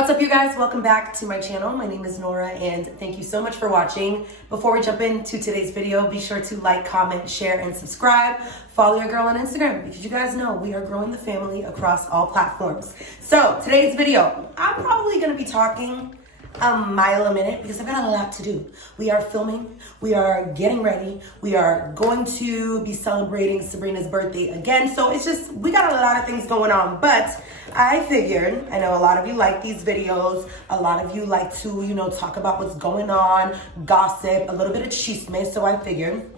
What's up, you guys? Welcome back to my channel. My name is Nora and thank you so much for watching. Before we jump into today's video, be sure to like, comment, share, and subscribe. Follow your girl on Instagram because you guys know we are growing the family across all platforms. So today's video, I'm probably going to be talking a mile a minute because I've got a lot to do. We are filming, we are getting ready, we are going to be celebrating Sabrina's birthday again. So it's just, we got a lot of things going on, but I figured, I know a lot of you like these videos, a lot of you like to, talk about what's going on, gossip, a little bit of chisme. So I figured,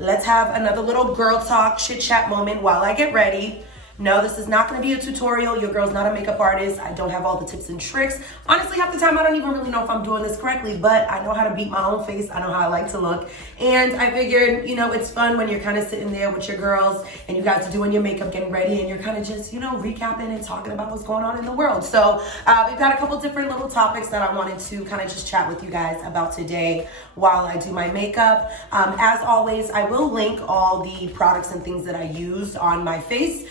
let's have another little girl talk, chit chat moment while I get ready. No, this is not going to be a tutorial. Your girl's not a makeup artist. I don't have all the tips and tricks. Honestly, half the time, I don't even really know if I'm doing this correctly, but I know how to beat my own face. I know how I like to look. And I figured, it's fun when you're kind of sitting there with your girls and you guys are doing your makeup, getting ready, and you're kind of just, recapping and talking about what's going on in the world. So we've got a couple different little topics that I wanted to kind of just chat with you guys about today while I do my makeup. As always, I will link all the products and things that I use on my face.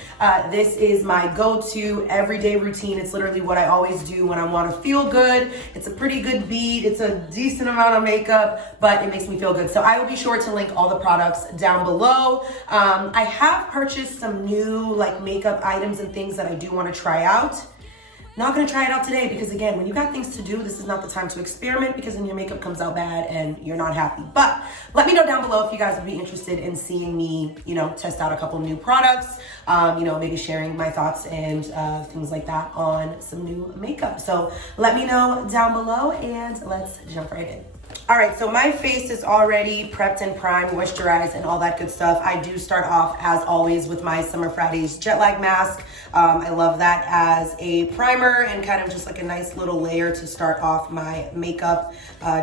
This is my go-to everyday routine. It's literally what I always do when I want to feel good. It's a pretty good beat. It's a decent amount of makeup, but it makes me feel good. So I will be sure to link all the products down below. I have purchased some new makeup items and things that I do want to try out. Not gonna try it out today because again, when you got things to do, this is not the time to experiment because then your makeup comes out bad and you're not happy. But let me know down below if you guys would be interested in seeing me, test out a couple new products, maybe sharing my thoughts and things like that on some new makeup. So let me know down below and let's jump right in. All right, so my face is already prepped and primed, moisturized, and all that good stuff. I do start off, as always, with my Summer Fridays Jet Lag Mask. I love that as a primer and kind of just like a nice little layer to start off my makeup.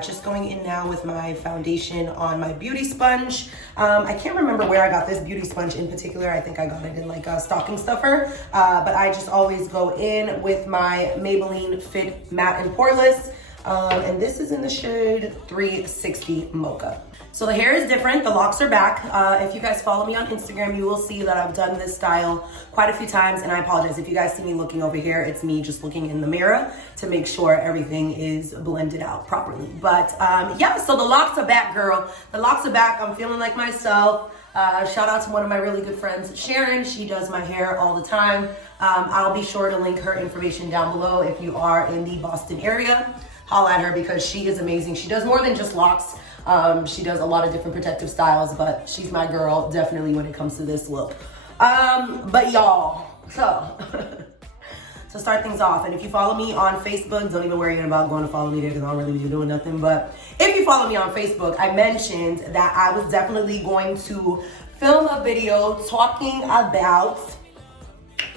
Just going in now with my foundation on my beauty sponge. I can't remember where I got this beauty sponge in particular. I think I got it in like a stocking stuffer. But I just always go in with my Maybelline Fit Matte and Poreless. And this is in the shade 360 Mocha. So the hair is different, the locks are back. If you guys follow me on Instagram, you will see that I've done this style quite a few times, and I apologize if you guys see me looking over here. It's me just looking in the mirror to make sure everything is blended out properly. But yeah, so the locks are back, girl. The locks are back. I'm feeling like myself. Shout out to one of my really good friends, Sharon. She does my hair all the time. I'll be sure to link her information down below if you are in the Boston area. Holla at her because she is amazing. She does more than just locks. She does a lot of different protective styles, but she's my girl definitely when it comes to this look. But y'all, so to start things off, and if you follow me on Facebook, don't even worry about going to follow me there because I don't really be doing nothing. But if you follow me on Facebook, I mentioned that I was definitely going to film a video talking about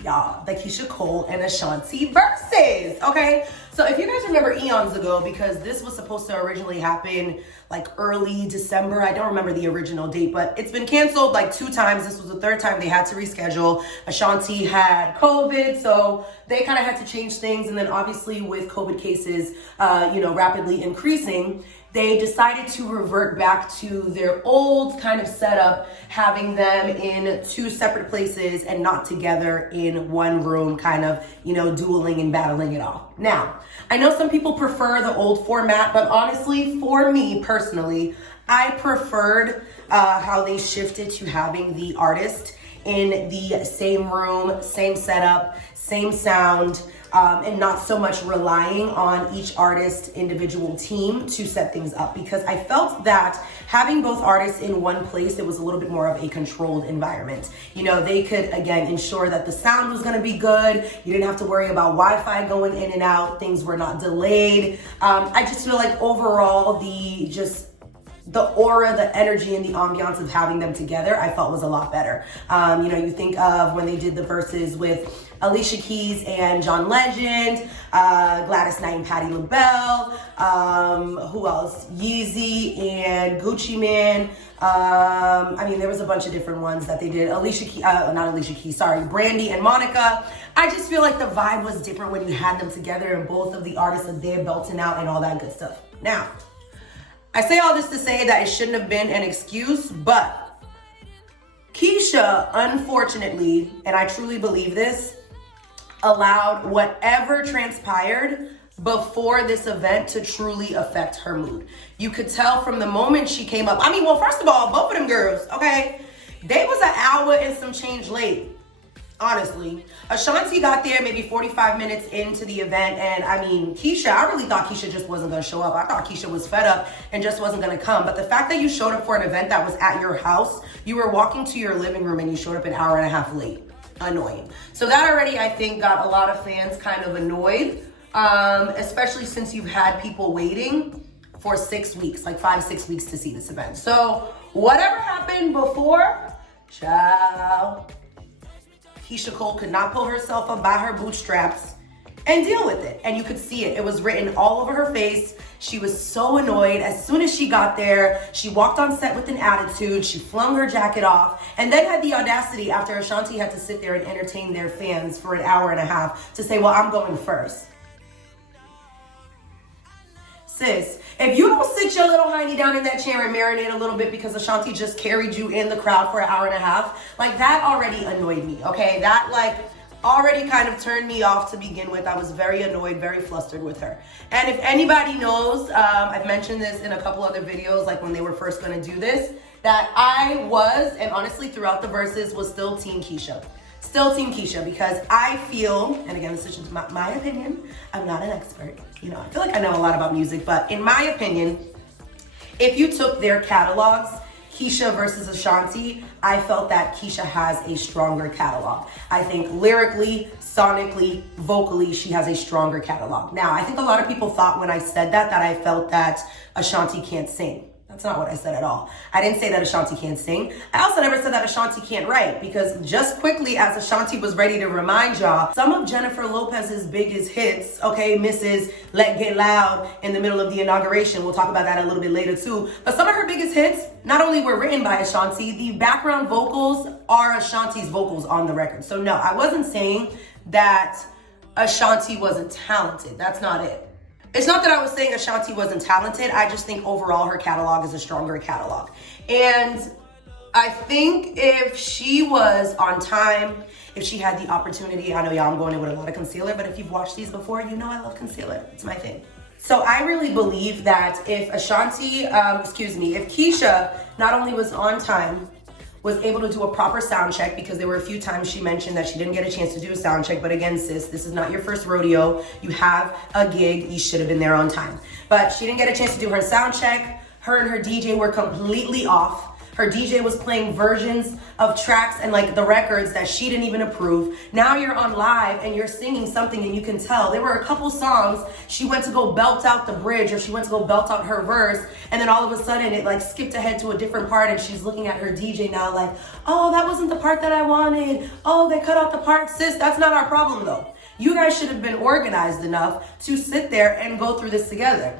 the Keyshia Cole and Ashanti verses, okay? So if you guys remember eons ago, because this was supposed to originally happen like early December, I don't remember the original date, but it's been canceled like 2 times. This was the 3rd time they had to reschedule. Ashanti had COVID, so they kind of had to change things. And then obviously with COVID cases, rapidly increasing, they decided to revert back to their old kind of setup, having them in 2 separate places and not together in one room, kind of, dueling and battling it off. Now, I know some people prefer the old format, but honestly, for me personally, I preferred how they shifted to having the artist in the same room, same setup, same sound, and not so much relying on each artist's individual team to set things up, because I felt that having both artists in one place, it was a little bit more of a controlled environment. They could, again, ensure that the sound was gonna be good. You didn't have to worry about Wi-Fi going in and out. Things were not delayed. I just feel like overall, the aura, the energy, and the ambiance of having them together, I felt was a lot better. You think of when they did the verses with Alicia Keys and John Legend, Gladys Knight and Patti LaBelle, who else? Yeezy and Gucci Mane. There was a bunch of different ones that they did. Brandy and Monica. I just feel like the vibe was different when you had them together and both of the artists are there belting out and all that good stuff. Now, I say all this to say that it shouldn't have been an excuse, but Keyshia, unfortunately, and I truly believe this, allowed whatever transpired before this event to truly affect her mood. You could tell from the moment she came up. I mean, well, first of all, both of them girls, okay, they was an hour and some change late. Honestly, Ashanti got there maybe 45 minutes into the event, and I mean, Keyshia, I really thought Keyshia just wasn't gonna show up. I thought Keyshia was fed up and just wasn't gonna come. But the fact that you showed up for an event that was at your house, you were walking to your living room and you showed up an hour and a half late. Annoying. So that already, I think, got a lot of fans kind of annoyed, especially since you've had people waiting for 6 weeks, like 5-6 weeks to see this event. So whatever happened before, ciao. Keyshia Cole could not pull herself up by her bootstraps and deal with it. And you could see it. It was written all over her face. She was so annoyed. As soon as she got there, she walked on set with an attitude. She flung her jacket off and then had the audacity, after Ashanti had to sit there and entertain their fans for an hour and a half, to say, well, I'm going first. Sis, if you don't sit your little hiney down in that chair and marinate a little bit because Ashanti just carried you in the crowd for an hour and a half, like that already annoyed me, okay? That like already kind of turned me off to begin with. I was very annoyed, very flustered with her. And if anybody knows, I've mentioned this in a couple other videos, like when they were first gonna do this, that I was, and honestly throughout the verses, was still Team Keyshia. Still Team Keyshia, because I feel, and again, this is just my opinion, I'm not an expert. You know, I feel like I know a lot about music, but in my opinion, if you took their catalogs, Keyshia versus Ashanti, I felt that Keyshia has a stronger catalog. I think lyrically, sonically, vocally, she has a stronger catalog. Now, I think a lot of people thought when I said that I felt that Ashanti can't sing. That's not what I said at all. I didn't say that Ashanti can't sing. I also never said that Ashanti can't write, because just quickly as Ashanti was ready to remind y'all, some of Jennifer Lopez's biggest hits, okay, Mrs. Let Get Loud in the middle of the inauguration, we'll talk about that a little bit later too, but some of her biggest hits not only were written by Ashanti, the background vocals are Ashanti's vocals on the record. So no, I wasn't saying that Ashanti wasn't talented. That's not it. It's not that I was saying Ashanti wasn't talented. I just think overall her catalog is a stronger catalog. And I think if she was on time, if she had the opportunity, I know y'all, I'm going in with a lot of concealer, but if you've watched these before, you know I love concealer. It's my thing. So I really believe that if if Keyshia not only was on time, was able to do a proper sound check, because there were a few times she mentioned that she didn't get a chance to do a sound check. But again, sis, this is not your first rodeo. You have a gig. You should have been there on time. But she didn't get a chance to do her sound check. Her and her DJ were completely off. Her DJ was playing versions of tracks and like the records that she didn't even approve. Now you're on live and you're singing something and you can tell. There were a couple songs she went to go belt out the bridge, or she went to go belt out her verse, and then all of a sudden it like skipped ahead to a different part, and she's looking at her DJ now like, oh, that wasn't the part that I wanted. Oh, they cut out the part. Sis, that's not our problem though. You guys should have been organized enough to sit there and go through this together.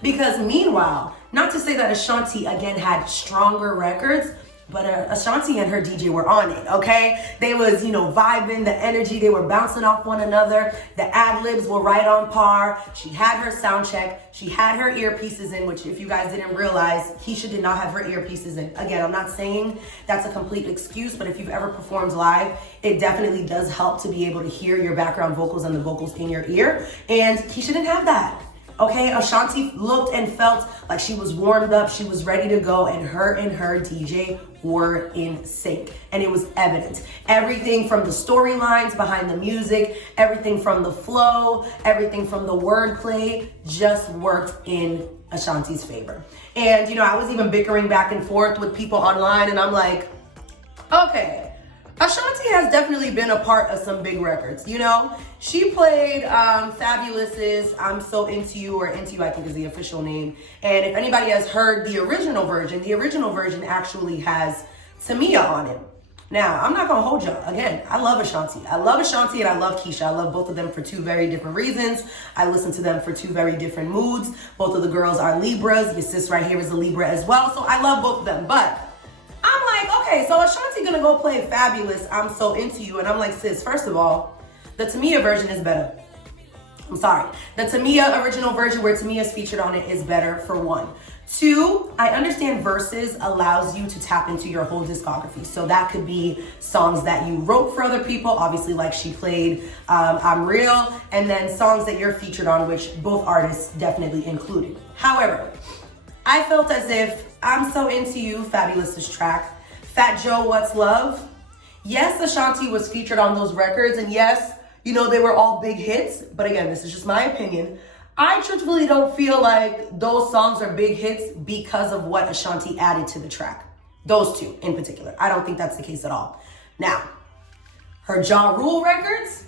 Because meanwhile, not to say that Ashanti, again, had stronger records, but Ashanti and her DJ were on it, okay? They was, vibing, the energy, they were bouncing off one another. The ad-libs were right on par. She had her sound check. She had her earpieces in, which if you guys didn't realize, Keyshia did not have her earpieces in. Again, I'm not saying that's a complete excuse, but if you've ever performed live, it definitely does help to be able to hear your background vocals and the vocals in your ear. And Keyshia didn't have that. Okay, Ashanti looked and felt like she was warmed up, she was ready to go, and her DJ were in sync. And it was evident. Everything from the storylines behind the music, everything from the flow, everything from the wordplay just worked in Ashanti's favor. And, I was even bickering back and forth with people online, and I'm like, okay, Ashanti has definitely been a part of some big records, She played Fabulous's I'm So Into You, or Into You, I think is the official name. And if anybody has heard the original version actually has Tamia on it. Now, I'm not going to hold y'all. Again, I love Ashanti. I love Ashanti and I love Keyshia. I love both of them for two very different reasons. I listen to them for two very different moods. Both of the girls are Libras. Your sis right here is a Libra as well. So I love both of them. But I'm like, okay, so Ashanti gonna go play Fabulous, I'm So Into You. And I'm like, sis, first of all, the Tamia version is better. I'm sorry. The Tamia original version where Tamia's featured on it is better, for one. Two, I understand Verses allows you to tap into your whole discography. So that could be songs that you wrote for other people, obviously like she played I'm Real, and then songs that you're featured on, which both artists definitely included. However, I felt as if I'm So Into You, Fabulous's track, Fat Joe, What's Love? Yes, Ashanti was featured on those records, and yes, you know, they were all big hits, but again, this is just my opinion. I truthfully don't feel like those songs are big hits because of what Ashanti added to the track. Those two in particular. I don't think that's the case at all. Now, her Ja Rule records,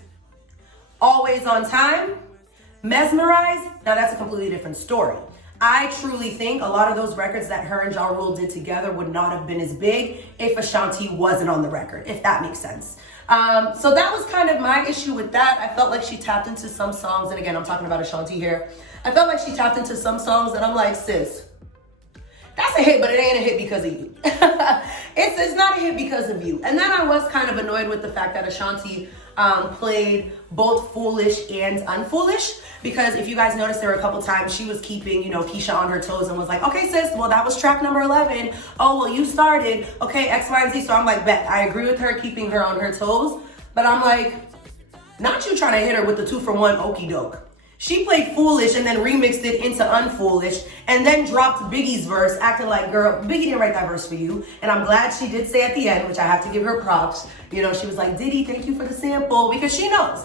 Always on Time, Mesmerize, now that's a completely different story. I truly think a lot of those records that her and Ja Rule did together would not have been as big if Ashanti wasn't on the record, if that makes sense. So that was kind of my issue with that. I felt like she tapped into some songs, and again, I'm talking about Ashanti here. I felt like she tapped into some songs that I'm like, sis, that's a hit, but it ain't a hit because of you. It's not a hit because of you. And then I was kind of annoyed with the fact that Ashanti played both Foolish and Unfoolish, because if you guys noticed, there were a couple times she was keeping, you know, Keyshia on her toes and was like, okay, sis, well, that was track number 11. Oh, well, you started. Okay, X, Y, and Z. So I'm like, bet. I agree with her keeping her on her toes. But I'm like, not you trying to hit her with the 2-for-1 okie doke. She played Foolish and then remixed it into Unfoolish and then dropped Biggie's verse, acting like, girl, Biggie didn't write that verse for you. And I'm glad she did say at the end, which I have to give her props. You know, she was like, Diddy, thank you for the sample, because she knows.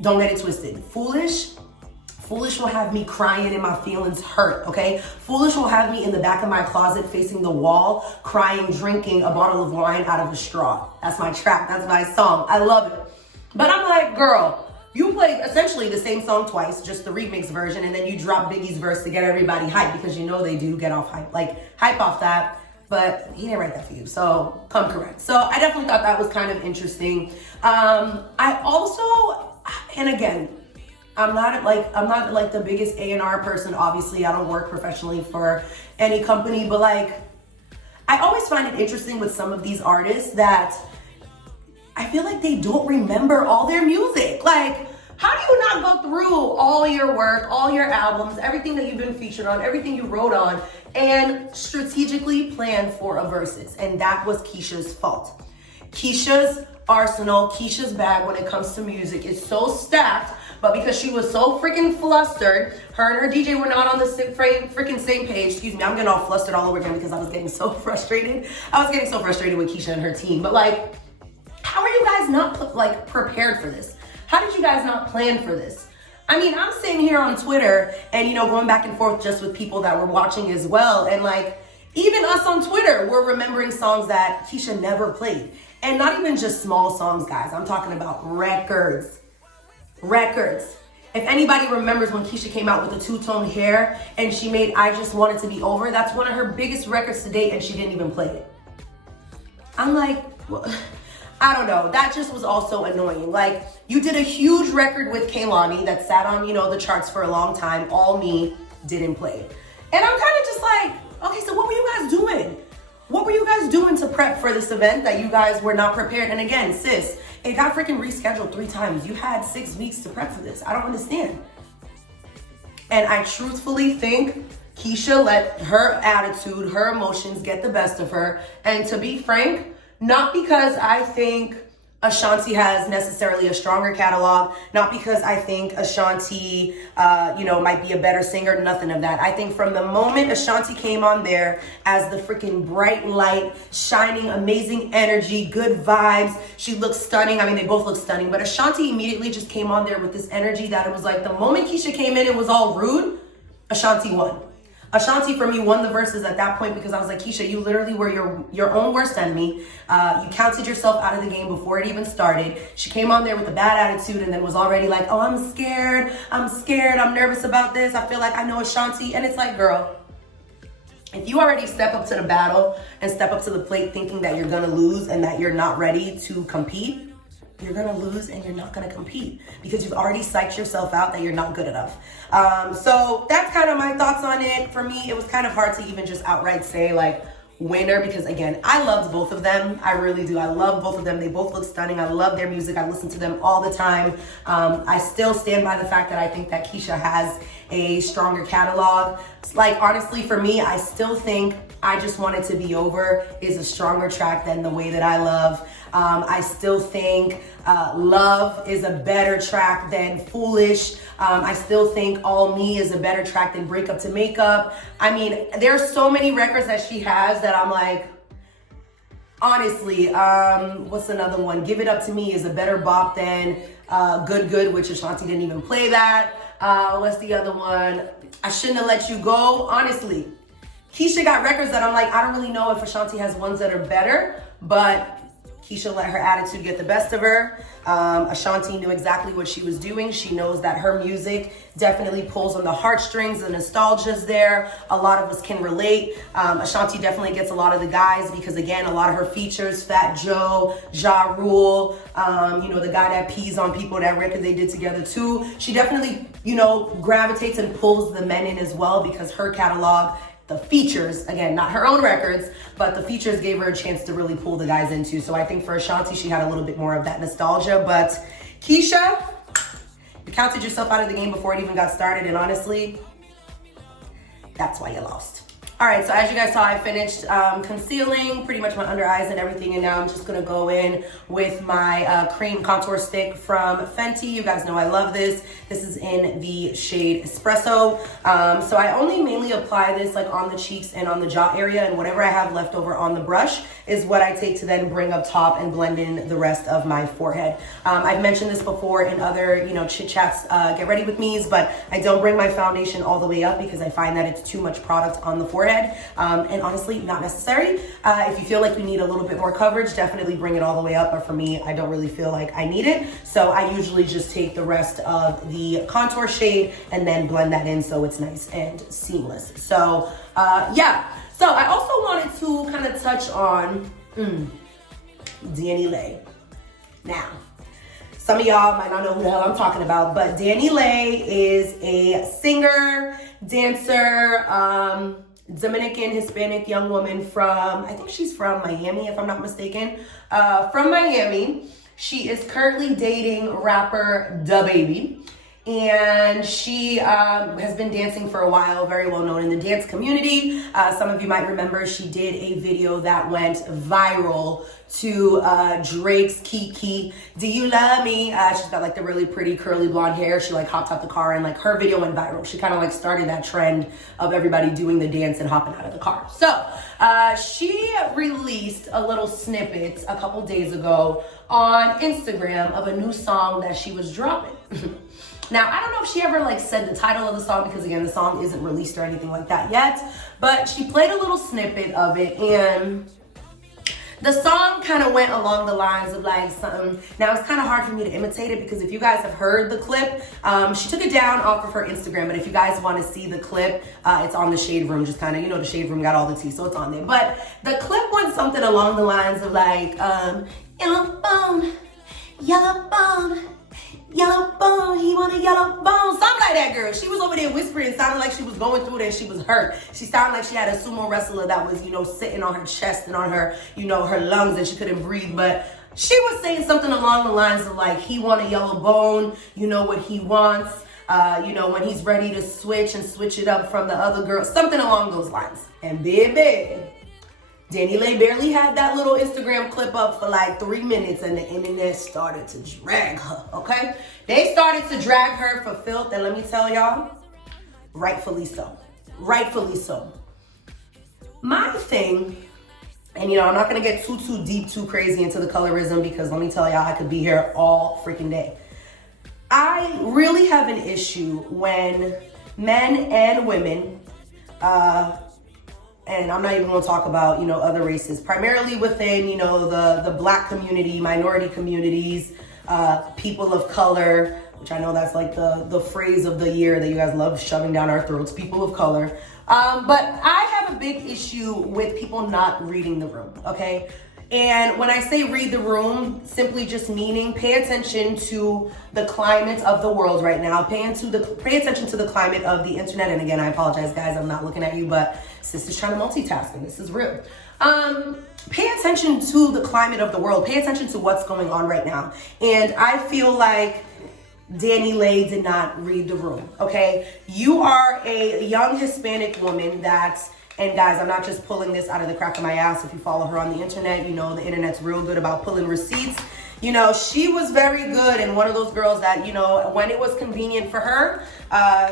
Don't get it twisted. Foolish will have me crying and my feelings hurt, okay? Foolish will have me in the back of my closet facing the wall, crying, drinking a bottle of wine out of a straw. That's my track, that's my song. I love it. But I'm like, girl, you played essentially the same song twice, just the remix version, and then you drop Biggie's verse to get everybody hyped, because you know they do get off hype, hype off that, but he didn't write that for you, so come correct. So I definitely thought that was kind of interesting. I also, and again, I'm not like the biggest A&R person, obviously. I don't work professionally for any company, but like, I always find it interesting with some of these artists that I feel like they don't remember all their music. Like, how do you not go through all your work, all your albums, everything that you've been featured on, everything you wrote on, and strategically plan for a versus? And that was Keyshia's fault. Keyshia's arsenal, Keyshia's bag when it comes to music is so stacked, but because she was so freaking flustered, her and her DJ were not on the freaking same page. Excuse me, I'm getting all flustered all over again because I was getting so frustrated. I was getting so frustrated with Keyshia and her team, but like, how are you guys not prepared for this? How did you guys not plan for this? I mean, I'm sitting here on Twitter and, you know, going back and forth just with people that were watching as well. And like, even us on Twitter, we're remembering songs that Keyshia never played. And not even just small songs, guys. I'm talking about records. Records. If anybody remembers when Keyshia came out with the two-tone hair and she made I Just Want It to Be Over, that's one of her biggest records to date and she didn't even play it. I'm like, well, I don't know. That just was also annoying. Like, you did a huge record with Kehlani that sat on, you know, the charts for a long time. All Me didn't play it. And I'm kind of just like, okay, so what were you guys doing? What were you guys doing to prep for this event that you guys were not prepared? And again, sis, it got freaking rescheduled 3 times. You had 6 weeks to prep for this. I don't understand. And I truthfully think Keyshia let her attitude, her emotions get the best of her. And to be frank, not because I think Ashanti has necessarily a stronger catalog, not because I think Ashanti, might be a better singer, nothing of that. I think from the moment Ashanti came on there as the freaking bright light, shining, amazing energy, good vibes, she looked stunning. I mean, they both look stunning, but Ashanti immediately just came on there with this energy that it was like the moment Keyshia came in, it was all rude. Ashanti won. Ashanti for me won the verses at that point because I was like, Keyshia, you literally were your own worst enemy. You counted yourself out of the game before it even started. She came on there with a bad attitude and then was already like, oh, I'm scared, I'm nervous about this. I feel like I know Ashanti. And it's like, girl, if you already step up to the battle and step up to the plate thinking that you're gonna lose and that you're not ready to compete, you're gonna lose and you're not gonna compete because you've already psyched yourself out that you're not good enough. So that's kind of my thoughts on it. For me, it was kind of hard to even just outright say like, winner because, again, I loved both of them. I really do. I love both of them. They both look stunning. I love their music. I listen to them all the time. I still stand by the fact that I think that Keyshia has a stronger catalog. Like, honestly, for me, I still think I Just Want It to Be Over is a stronger track than The Way That I Love. I still think Love is a better track than Foolish. I still think All Me is a better track than Break Up to Make Up. I mean, there's so many records that she has that I'm like, honestly, what's another one? Give It Up to Me is a better bop than Good Good, which Ashanti didn't even play that. What's the other one? I Shouldn't Have Let You Go. Honestly, Keyshia got records that I'm like, I don't really know if Ashanti has ones that are better, but Keyshia let her attitude get the best of her. Ashanti knew exactly what she was doing. She knows that her music definitely pulls on the heartstrings. The nostalgia's there. A lot of us can relate. Ashanti definitely gets a lot of the guys because, again, a lot of her features, Fat Joe, Ja Rule, you know, the guy that pees on people, that record they did together too. She definitely, you know, gravitates and pulls the men in as well because her catalog, the features, again, not her own records, but the features gave her a chance to really pull the guys into. So I think for Ashanti, she had a little bit more of that nostalgia. But Keyshia, you counted yourself out of the game before it even got started. And honestly, that's why you lost. All right, so as you guys saw, I finished concealing pretty much my under eyes and everything, and now I'm just gonna go in with my cream contour stick from Fenty. You guys know I love this. This is in the shade Espresso. So I only mainly apply this like on the cheeks and on the jaw area, and whatever I have left over on the brush is what I take to then bring up top and blend in the rest of my forehead. I've mentioned this before in other, you know, chit chats, get ready with me's, but I don't bring my foundation all the way up because I find that it's too much product on the forehead. And honestly, not necessary. If you feel like you need a little bit more coverage, definitely bring it all the way up. But for me, I don't really feel like I need it. So I usually just take the rest of the contour shade and then blend that in so it's nice and seamless. So yeah. So I also wanted to kind of touch on Danileigh. Now, some of y'all might not know who the hell I'm talking about, but Danileigh is a singer, dancer, Dominican, Hispanic young woman from, I think she's from Miami, if I'm not mistaken. From Miami. She is currently dating rapper DaBaby. And she has been dancing for a while, very well known in the dance community. Some of you might remember she did a video that went viral to Drake's Kiki, Do You Love Me? She's got like the really pretty curly blonde hair. She like hopped out the car and like her video went viral. She kind of like started that trend of everybody doing the dance and hopping out of the car. So she released a little snippet a couple days ago on Instagram of a new song that she was dropping. Now, I don't know if she ever like said the title of the song because again, the song isn't released or anything like that yet, but she played a little snippet of it and the song kind of went along the lines of like something. Now, it's kind of hard for me to imitate it because if you guys have heard the clip, she took it down off of her Instagram, but if you guys want to see the clip, it's on the Shade Room, just kind of, you know, the Shade Room got all the tea, so it's on there. But the clip went something along the lines of like, yellow bone, yellow bone. Yellow bone, he want a yellow bone. Something like that, girl. She was over there whispering, sounded like she was going through it and she was hurt. She sounded like she had a sumo wrestler that was, you know, sitting on her chest and on her, you know, her lungs and she couldn't breathe. But she was saying something along the lines of like, he want a yellow bone, you know what he wants, you know, when he's ready to switch and switch it up from the other girl, something along those lines. And baby, Danileigh barely had that little Instagram clip up for like 3 minutes and the internet started to drag her, okay? They started to drag her for filth, and let me tell y'all, rightfully so. Rightfully so. My thing, and you know, I'm not gonna get too deep, too crazy into the colorism because let me tell y'all, I could be here all freaking day. I really have an issue when men and women, and I'm not even gonna talk about, you know, other races, primarily within, you know, the Black community, minority communities, people of color, which I know that's like the phrase of the year that you guys love shoving down our throats, people of color. But I have a big issue with people not reading the room, okay? And when I say read the room, simply just meaning pay attention to the climate of the world right now. Pay attention to the climate of the internet. And again, I apologize, guys, I'm not looking at you, but sis is trying to multitask, and this is real. Pay attention to the climate of the world. Pay attention to what's going on right now. And I feel like Danileigh did not read the room, okay? You are a young Hispanic woman that's, and guys, I'm not just pulling this out of the crack of my ass. If you follow her on the internet, you know the internet's real good about pulling receipts. You know, she was very good and one of those girls that, you know, when it was convenient for her,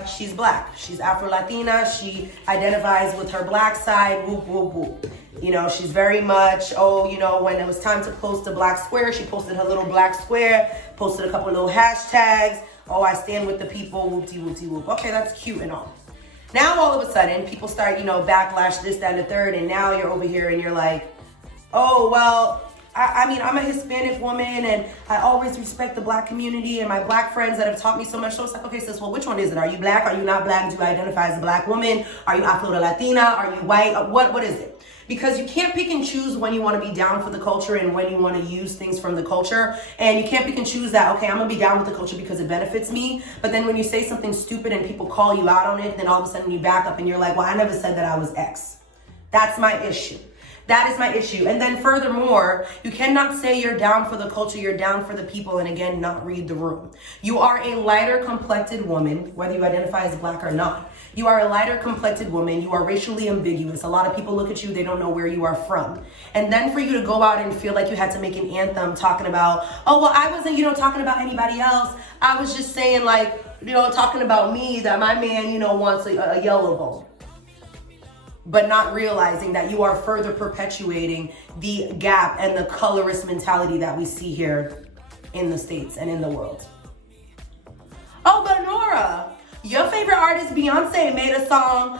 she's black. She's Afro-Latina. She identifies with her black side, whoop, whoop, whoop. You know, she's very much, you know, when it was time to post a black square, she posted her little black square, posted a couple of little hashtags. Oh, I stand with the people, whoopty, whoopty, whoop. Okay, that's cute and all. Now, all of a sudden, people start, you know, backlash, this, that, and the third, and now you're over here and you're like, oh, well, I mean, I'm a Hispanic woman and I always respect the black community and my black friends that have taught me so much. So it's like, okay, sis, well, which one is it? Are you black? Are you not black? Do you identify as a black woman? Are you Afro-Latina? Are you white? What is it? Because you can't pick and choose when you want to be down for the culture and when you want to use things from the culture. And you can't pick and choose that, okay, I'm going to be down with the culture because it benefits me. But then when you say something stupid and people call you out on it, then all of a sudden you back up and you're like, well, I never said that I was X. That's my issue. That is my issue. And then furthermore, you cannot say you're down for the culture, you're down for the people, and again, not read the room. You are a lighter complected woman, whether you identify as black or not. You are a lighter complected woman. You are racially ambiguous. A lot of people look at you, they don't know where you are from. And then for you to go out and feel like you had to make an anthem talking about, oh, well, I wasn't, you know, talking about anybody else. I was just saying, like, you know, talking about me, that my man, you know, wants a yellow bone. But not realizing that you are further perpetuating the gap and the colorist mentality that we see here in the States and in the world. Oh, but Nora, your favorite artist Beyonce made a song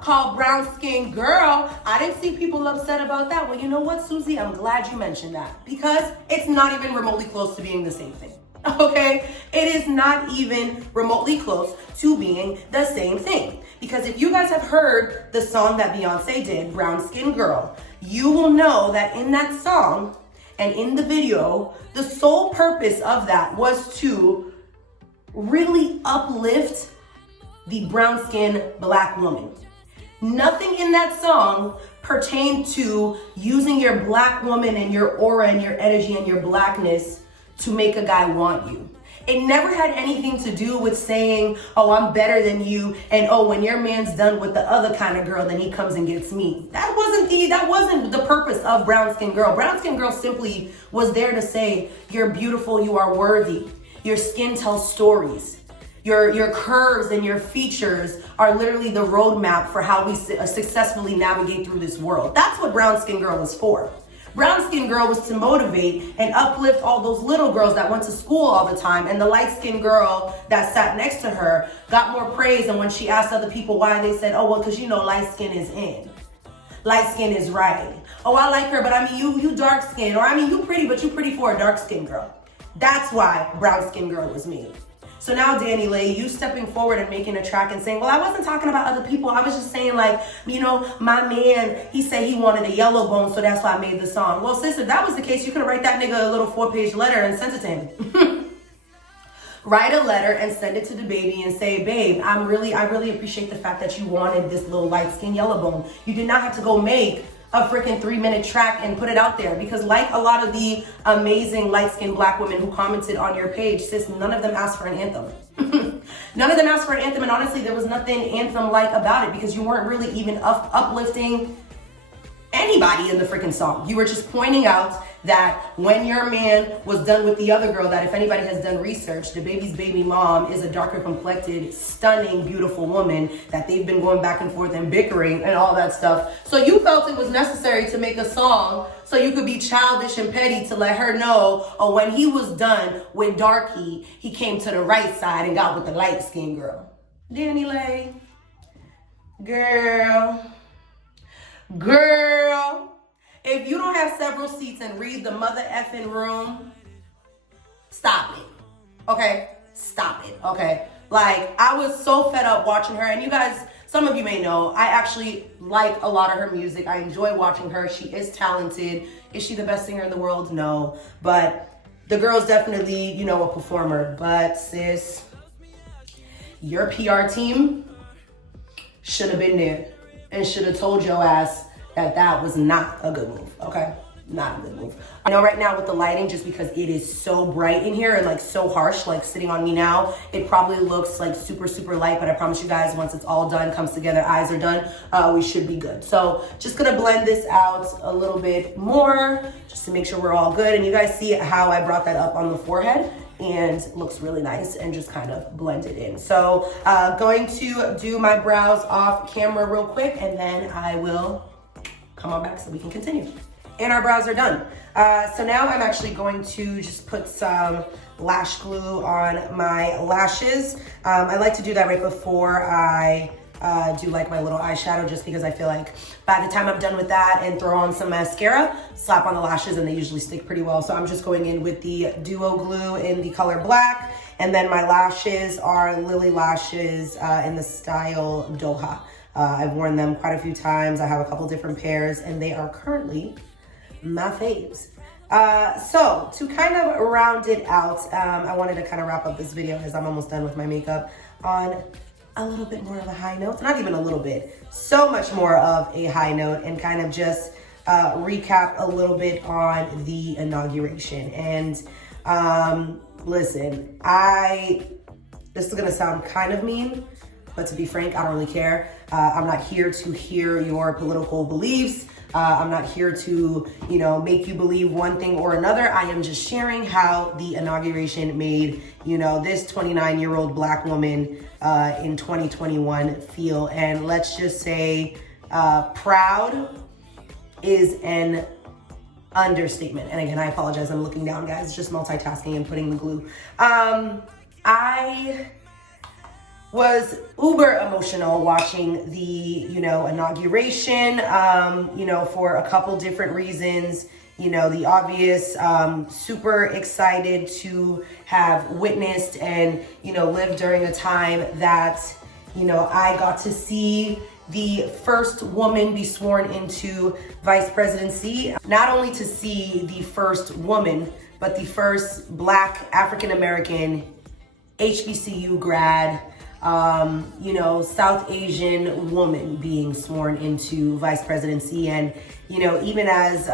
called Brown Skin Girl. I didn't see people upset about that. Well, you know what, Susie? I'm glad you mentioned that because it's not even remotely close to being the same thing. Okay? It is not even remotely close to being the same thing. Because if you guys have heard the song that Beyonce did, Brown Skin Girl, you will know that in that song and in the video, the sole purpose of that was to really uplift the brown skinned black woman. Nothing in that song pertained to using your black woman and your aura and your energy and your blackness to make a guy want you. It never had anything to do with saying, oh, I'm better than you, and oh, when your man's done with the other kind of girl, then he comes and gets me. That wasn't the purpose of Brown Skin Girl. Brown Skin Girl simply was there to say, you're beautiful, you are worthy. Your skin tells stories. Your curves and your features are literally the roadmap for how we successfully navigate through this world. That's what Brown Skin Girl was for. Brown Skin Girl was to motivate and uplift all those little girls that went to school all the time, and the light skinned girl that sat next to her got more praise. And when she asked other people why, they said, oh, well, because you know, light skin is in. Light skin is right. Oh, I like her, but I mean, you dark skin. Or I mean, you pretty, but you pretty for a dark skin girl. That's why Brown Skin Girl was made. So now, Danileigh, you stepping forward and making a track and saying, well, I wasn't talking about other people. I was just saying, like, you know, my man, he said he wanted a yellow bone, so that's why I made the song. Well, sis, if that was the case, you could have write that nigga a little 4-page letter and sent it to him. Write a letter and send it to the baby and say, babe, I really appreciate the fact that you wanted this little light skin yellow bone. You did not have to go make a freaking 3-minute track and put it out there, because like a lot of the amazing light-skinned black women who commented on your page, sis, none of them asked for an anthem. None of them asked for an anthem, and honestly, there was nothing anthem-like about it because you weren't really even uplifting anybody in the freaking song. You were just pointing out that when your man was done with the other girl, that if anybody has done research, the baby's baby mom is a darker complected, stunning, beautiful woman, that they've been going back and forth and bickering and all that stuff. So you felt it was necessary to make a song so you could be childish and petty to let her know, oh, when he was done with Darky, he came to the right side and got with the light-skinned girl. Danileigh, girl, if you don't have several seats and read the mother effing room, stop it. Okay? Stop it. Okay? Like, I was so fed up watching her, and you guys, some of you may know, I actually like a lot of her music. I enjoy watching her. She is talented. Is she the best singer in the world? No. But the girl's definitely, you know, a performer. But sis, your PR team should have been there and should have told your ass that that was not a good move, okay? Not a good move. I know right now with the lighting, just because it is so bright in here and like so harsh, like sitting on me now, it probably looks like super, super light, but I promise you guys, once it's all done, comes together, eyes are done, we should be good. So just gonna blend this out a little bit more, just to make sure we're all good. And you guys see how I brought that up on the forehead, and looks really nice, and just kind of blend it in. So going to do my brows off camera real quick, and then I will come on back so we can continue. And our brows are done. So now I'm actually going to just put some lash glue on my lashes. I like to do that right before I do like my little eyeshadow, just because I feel like by the time I'm done with that and throw on some mascara, slap on the lashes, and they usually stick pretty well. So I'm just going in with the Duo Glue in the color black, and then my lashes are Lily Lashes in the style Doha. I've worn them quite a few times. I have a couple different pairs, and they are currently my faves. So to kind of round it out, I wanted to kind of wrap up this video as I'm almost done with my makeup on a little bit more of a high note. Not even a little bit, so much more of a high note, and kind of just recap a little bit on the inauguration. And listen, this is gonna sound kind of mean, but to be frank, I don't really care. I'm not here to hear your political beliefs. I'm not here to, you know, make you believe one thing or another. I am just sharing how the inauguration made, you know, this 29-year-old Black woman in 2021 feel. And let's just say proud is an understatement. And again, I apologize, I'm looking down, guys. It's just multitasking and putting the glue. I was uber emotional watching the, you know, inauguration, you know, for a couple different reasons. You know, the obvious, super excited to have witnessed and, you know, lived during a time that, you know, I got to see the first woman be sworn into vice presidency. Not only to see the first woman, but the first Black African-American HBCU grad, you know, South Asian woman being sworn into vice presidency. And, you know, even as,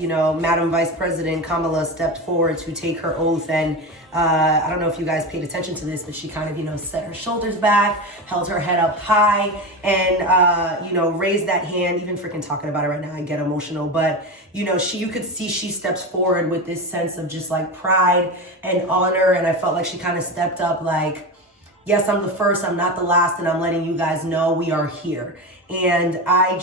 you know, Madam Vice President Kamala stepped forward to take her oath, and I don't know if you guys paid attention to this, but she kind of, you know, set her shoulders back, held her head up high, and, you know, raised that hand. Even freaking talking about it right now, I get emotional. But, you know, you could see she steps forward with this sense of just like pride and honor. And I felt like she kind of stepped up like, yes, I'm the first, I'm not the last, and I'm letting you guys know we are here. And I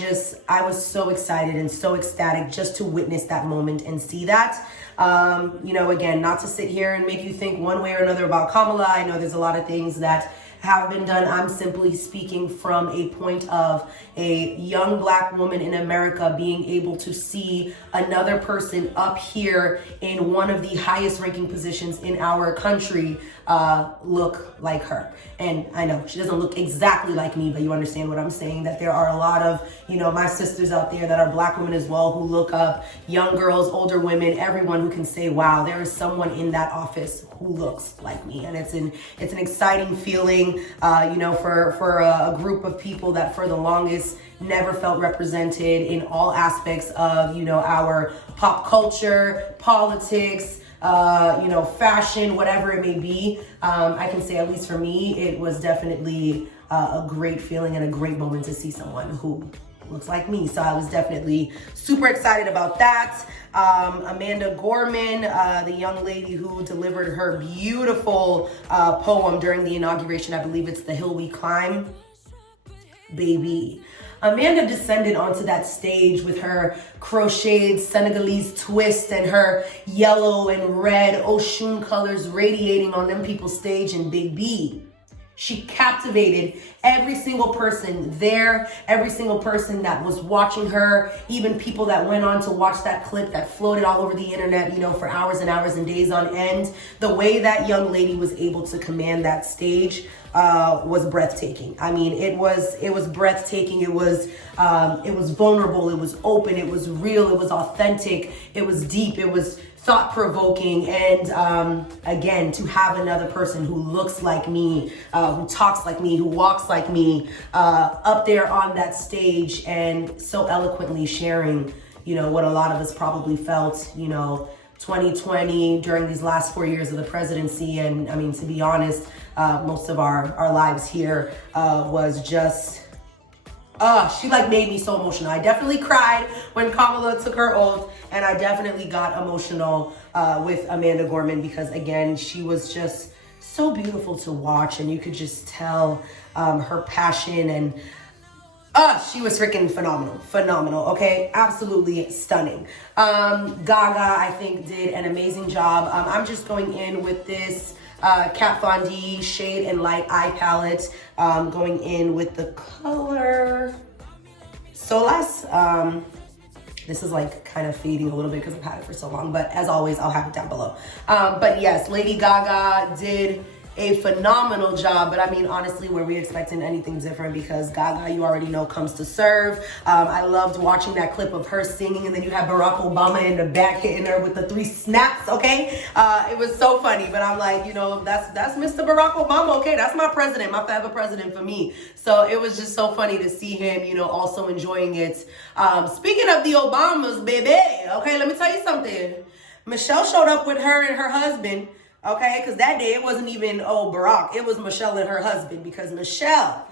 was so excited and so ecstatic just to witness that moment and see that. You know, again, not to sit here and make you think one way or another about Kamala. I know there's a lot of things that have been done. I'm simply speaking from a point of a young Black woman in America being able to see another person up here in one of the highest ranking positions in our country look like her. And I know she doesn't look exactly like me, but you understand what I'm saying, that there are a lot of, you know, my sisters out there that are Black women as well, who look up young girls, older women, everyone who can say, wow, there is someone in that office who looks like me. And it's an exciting feeling, you know, for a group of people that for the longest never felt represented in all aspects of, you know, our pop culture, politics, you know, fashion, whatever it may be. I can say, at least for me, it was definitely a great feeling and a great moment to see someone who looks like me. So I was definitely super excited about that. Amanda Gorman, the young lady who delivered her beautiful poem during the inauguration, I believe it's The Hill We Climb. Baby, Amanda descended onto that stage with her crocheted Senegalese twist and her yellow and red Oshun colors radiating on them people's stage, and baby, she captivated every single person there, every single person that was watching her, even people that went on to watch that clip that floated all over the internet, you know, for hours and hours and days on end. The way that young lady was able to command that stage was breathtaking. I mean, it was breathtaking. It was vulnerable. It was open. It was real. It was authentic. It was deep. It was thought-provoking. And again, to have another person who looks like me, who talks like me, who walks like me, up there on that stage and so eloquently sharing, you know, what a lot of us probably felt, you know, 2020 during these last 4 years of the presidency. And I mean, to be honest, most of our lives here was just, she like made me so emotional. I definitely cried when Kamala took her oath, and I definitely got emotional with Amanda Gorman, because again, she was just so beautiful to watch, and you could just tell her passion, and she was freaking phenomenal, okay? Absolutely stunning. Gaga, I think, did an amazing job. I'm just going in with this Kat Von D Shade and Light Eye Palette, going in with the color Solas. This is like kind of fading a little bit because I've had it for so long, but as always, I'll have it down below. But yes, Lady Gaga did a phenomenal job, but I mean, honestly, were we expecting anything different? Because Gaga, you already know, comes to serve. I loved watching that clip of her singing, and then you have Barack Obama in the back hitting her with the 3 snaps, okay? It was so funny, but I'm like, you know, that's Mr. Barack Obama, okay? That's my president, my forever president for me. So it was just so funny to see him, you know, also enjoying it. Speaking of the Obamas, baby, okay, let me tell you something. Michelle showed up with her and her husband. Okay, because that day it wasn't even, Barack. It was Michelle and her husband, because Michelle,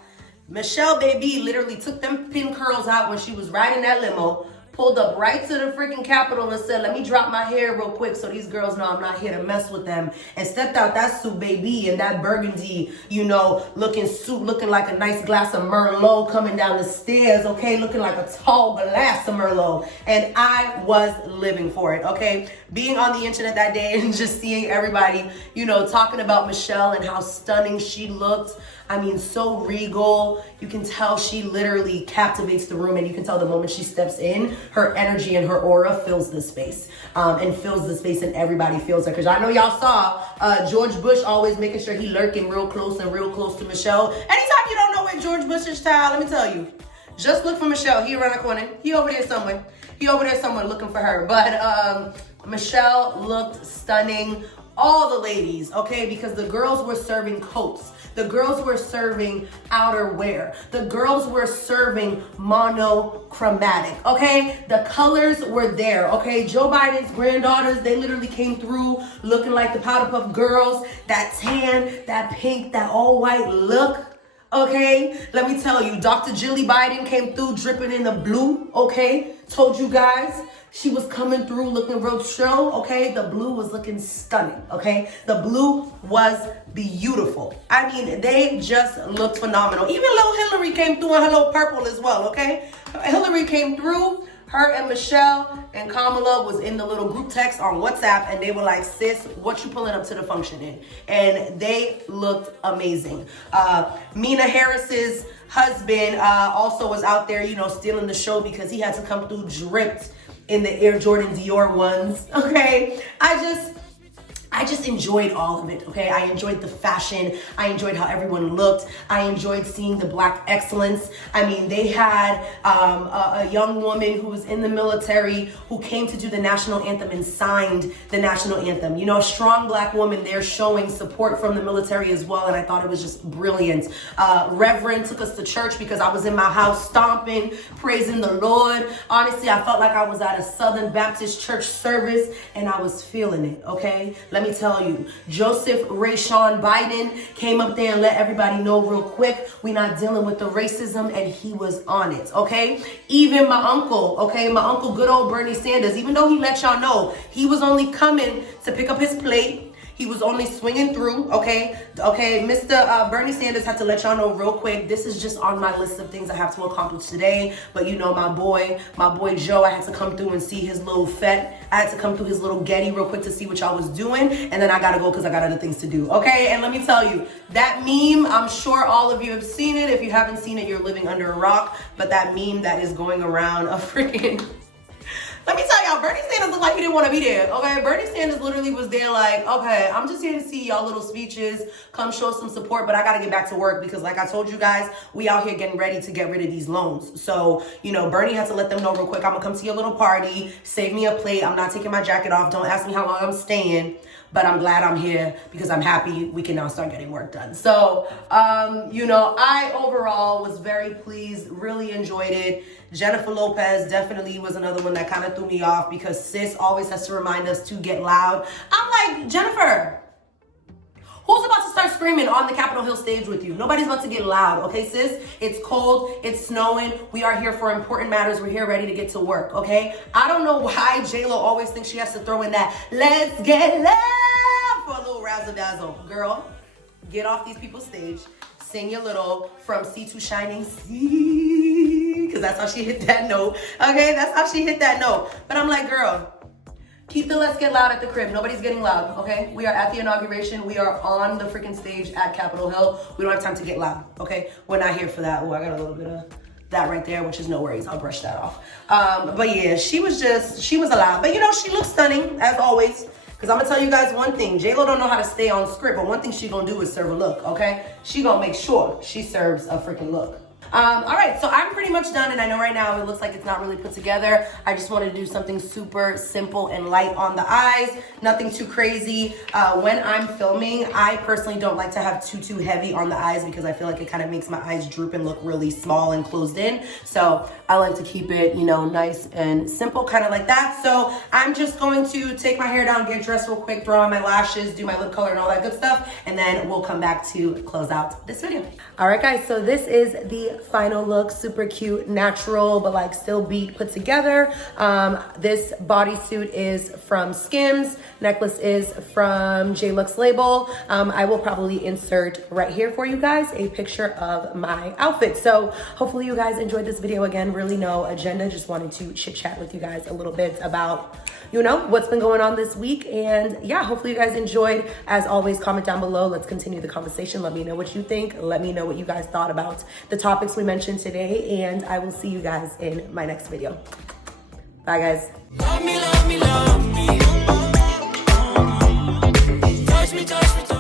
baby, literally took them pin curls out when she was riding that limo, pulled up right to the freaking Capitol and said, let me drop my hair real quick so these girls know I'm not here to mess with them, and stepped out that suit, baby, and that burgundy, you know, looking suit, looking like a nice glass of Merlot coming down the stairs, okay, looking like a tall glass of Merlot, and I was living for it, okay? Being on the internet that day and just seeing everybody, you know, talking about Michelle and how stunning she looked. I mean, so regal. You can tell she literally captivates the room, and you can tell the moment she steps in, her energy and her aura fills the space, and fills the space, and everybody feels her. Because I know y'all saw George Bush always making sure he lurking real close to Michelle. Anytime you don't know where George Bush is, child, let me tell you, just look for Michelle. He around the corner. He over there somewhere. Looking for her. But Michelle looked stunning. All the ladies, okay, because the girls were serving coats. The girls were serving outerwear. The girls were serving monochromatic, okay? The colors were there, okay? Joe Biden's granddaughters, they literally came through looking like the Powder Puff Girls. That tan, that pink, that all-white look, okay? Let me tell you, Dr. Jilly Biden came through dripping in the blue, okay? Told you guys. She was coming through looking real chill, okay? The blue was looking stunning, okay? The blue was beautiful. I mean, they just looked phenomenal. Even little Hillary came through in her little purple as well, okay? Hillary came through. Her and Michelle and Kamala was in the little group text on WhatsApp, and they were like, sis, what you pulling up to the function in? And they looked amazing. Mina Harris's husband also was out there, you know, stealing the show, because he had to come through dripped in the Air Jordan Dior ones, okay? I just enjoyed all of it, okay? I enjoyed the fashion. I enjoyed how everyone looked. I enjoyed seeing the Black excellence. I mean, they had a young woman who was in the military who came to do the national anthem and signed the national anthem. You know, a strong Black woman there showing support from the military as well, and I thought it was just brilliant. Reverend took us to church because I was in my house stomping, praising the Lord. Honestly, I felt like I was at a Southern Baptist church service, and I was feeling it, okay? Let me tell you, Joseph Rayshawn Biden came up there and let everybody know real quick, we're not dealing with the racism, and he was on it, okay? Even my uncle, okay, my uncle, good old Bernie Sanders, even though he let y'all know he was only coming to pick up his plate, he was only swinging through, okay? Okay, Mr. Bernie Sanders had to let y'all know real quick, this is just on my list of things I have to accomplish today. But you know, my boy Joe, I had to come through and see his little fete. I had to come through his little Getty real quick to see what y'all was doing. And then I gotta go because I got other things to do, okay? And let me tell you, that meme, I'm sure all of you have seen it. If you haven't seen it, you're living under a rock. But that meme that is going around a freaking Let me tell y'all, Bernie Sanders looked like he didn't want to be there, okay? Bernie Sanders literally was there like, okay, I'm just here to see y'all little speeches, come show some support, but I got to get back to work because like I told you guys, we out here getting ready to get rid of these loans. So, you know, Bernie had to let them know real quick, I'm going to come to your little party, save me a plate, I'm not taking my jacket off, don't ask me how long I'm staying, but I'm glad I'm here because I'm happy we can now start getting work done. So, you know, I overall was very pleased, really enjoyed it. Jennifer Lopez definitely was another one that kind of threw me off because sis always has to remind us to get loud. I'm like, Jennifer, who's about to start screaming on the Capitol Hill stage with you? Nobody's about to get loud, okay, sis? It's cold, it's snowing. We are here for important matters. We're here ready to get to work, okay? I don't know why J-Lo always thinks she has to throw in that, let's get loud for a little razzle-dazzle. Girl, get off these people's stage. Sing your little From Sea to Shining Sea, because that's how she hit that note, okay? That's how she hit that note. But I'm like, girl, keep the let's get loud at the crib. Nobody's getting loud, okay? We are at the inauguration. We are on the freaking stage at Capitol Hill. We don't have time to get loud, okay? We're not here for that. Oh, I got a little bit of that right there, which is no worries. I'll brush that off. But yeah, she was a lot. But you know, she looks stunning, as always. Because I'm going to tell you guys one thing. J-Lo don't know how to stay on script, but one thing she going to do is serve a look, okay? She going to make sure she serves a freaking look. All right, so I'm pretty much done, and I know right now it looks like it's not really put together. I just wanted to do something super simple and light on the eyes, nothing too crazy. When I'm filming, I personally don't like to have too heavy on the eyes because I feel like it kind of makes my eyes droop and look really small and closed in. So I like to keep it, you know, nice and simple, kind of like that. So I'm just going to take my hair down, get dressed real quick, throw on my lashes, do my lip color and all that good stuff, and then we'll come back to close out this video. All right, guys, so this is the final look, super cute, natural, but like still beat put together. This bodysuit is from Skims. Necklace is from J Lux label. I will probably insert right here for you guys a picture of my outfit. So hopefully you guys enjoyed this video. Again, really no agenda. Just wanted to chit chat with you guys a little bit about, you know, what's been going on this week. And yeah, hopefully you guys enjoyed. As always, comment down below. Let's continue the conversation. Let me know what you think. Let me know what you guys thought about the topics we mentioned today. And I will see you guys in my next video. Bye, guys. Love me, love me, love me. Touch me, touch me, touch me.